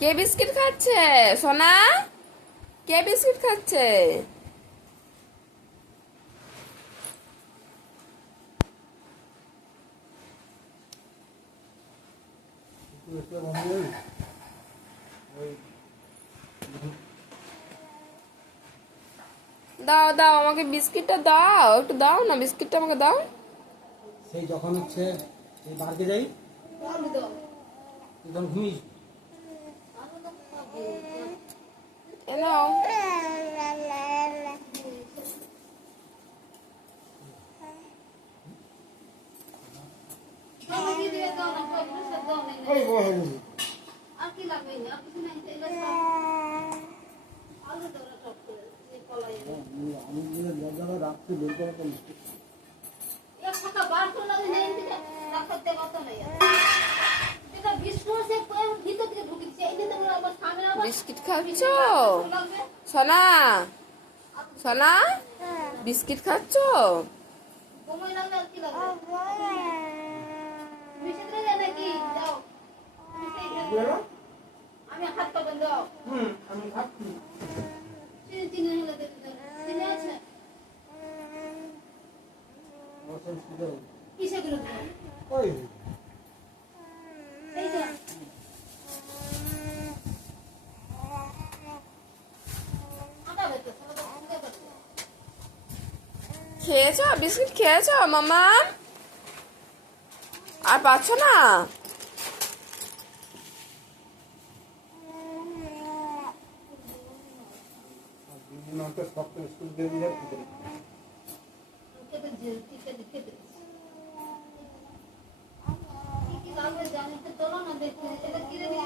কে biscuit খাচ্ছে সোনা? কে biscuit খাচ্ছে? দাও দাও আমাকে বিস্কিটটা দাও, একটু দাও না, বিস্কিটটা আমাকে দাও। সেই যখন হচ্ছে এই বাড়িতে যাই তখন ঘুমিস। এ নাও। আমি রাখতে বের করা বিস্কিট খাচ্ছ সোনা? সোনা বিস্কিট খাচ্ছ? আমি হাত পাবেন দাও। আমি খাচ্ছি। চিনি হলে চিনি আছে কিসে গুলো ওই এই যে আটা বেতে খেয়েছ বিস্কিট? খেয়েছ মামা? আর পাচ্ছ না? সব স্কুল বেরিয়ে যাচ্ছে। খেতে খেতে খেতে কি কি লাগবে জানি তো চলো না দেখতে এটা কিনে নিয়ে